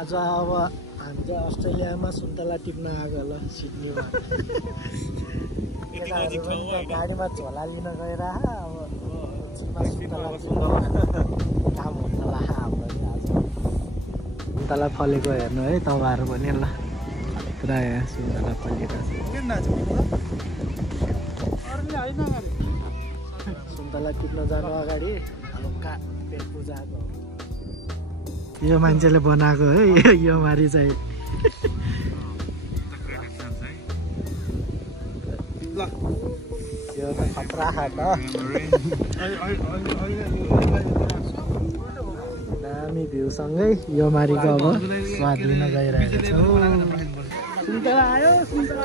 आज अब हामी चाहिँ अस्ट्रेलियामा सुन्तला टिप्न आएको ल सिडनीमा गाडीमा झोला लिन गएर अब सुन्तला काम हुन्छ ला हाम्रो आज सुन्तला फलेको हेर्नु है तपाईँहरू पनि ल पुरा यहाँ सुन्तला फलिरहेको सुन्तला टिप्न जानु अगाडि हल्का पेट पूजाको यो मान्छेले बनाएको है यो मारी चाहिँ यो त खतरा हाट दामी भ्यूसँगै यो मारीको अब स्वाद लिन गइरहेको छौँ सुन्तला आयो सुन्तला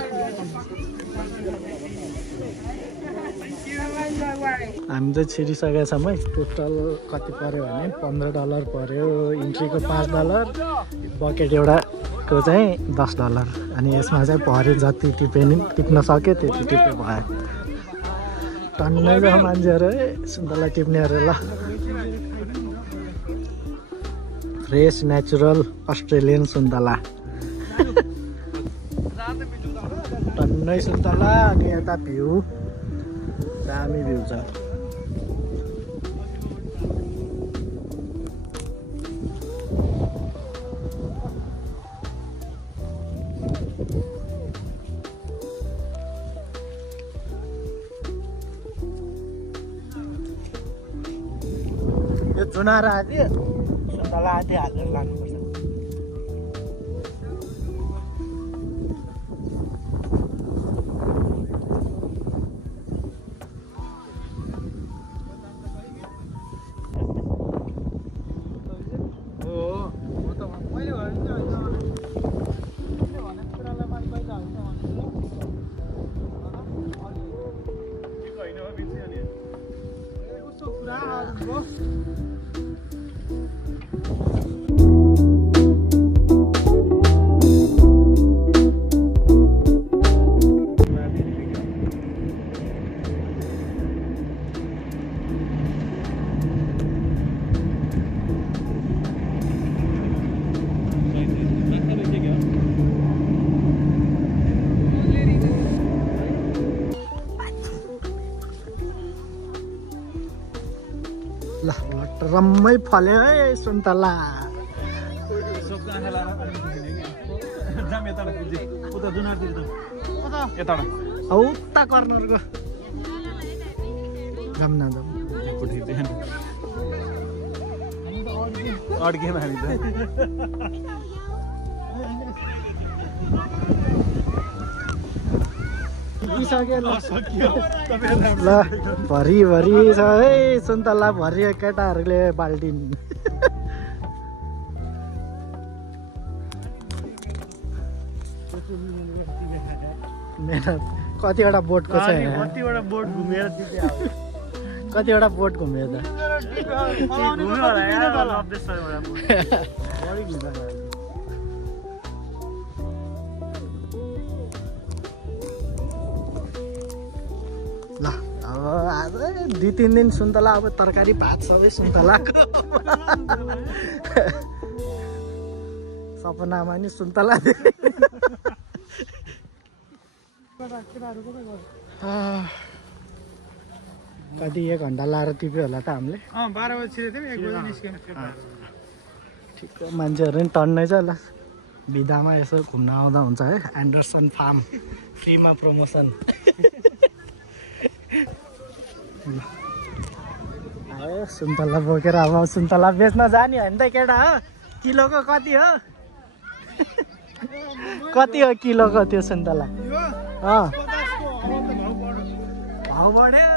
हामी चाहिँ छिरिसकेका छौँ है टोटल कति पऱ्यो भने $15 पऱ्यो इन्ट्रीको $5 बकेट एउटाको चाहिँ $10 अनि यसमा चाहिँ भरे जति टिप्न सक्यो त्यति टिपे भयो टन्नै छ मान्छेहरू है सुन्तला टिप्नेहरू ल फ्रेस नेचुरल अस्ट्रेलियन सुन्तला टन्नै सुन्तला अनि यता भ्यू दामी भ्यू छ यो चुनार आदि सुन्तला आदि हालेर लानुपर्छ ल रम्मै फल्यो है सुन्तला उता कर्नरको जाम न जाम अड्केन हामी त ल भरि भरि छ है सुन्तला भरि केटाहरूले बाल्टिन कतिवटा बोटको छ कतिवटा बोट घुमेर कतिवटा बोट घुम्यो त ल अब आज 2-3 दिन सुन्तला अब तरकारी भात सबै सुन्तलाको सपनामा नि सुन्तला कति 1 घन्टा लाएर टिप्यो होला त हामीले 12 बजी छिरेको थियौँ 1 बजी निस्क्यौँ ठिक मान्छेहरू नि टन्नै छ ल बिदामा यसो घुम्न आउँदा हुन्छ है एन्डरसन फार्म फ्रीमा प्रमोसन आयो सुन्तला बोकेर अब सुन्तला बेच्न जाने हो नि त केटा हो किलोको कति हो कति हो किलोको त्यो सुन्तला भाउ बढ्यो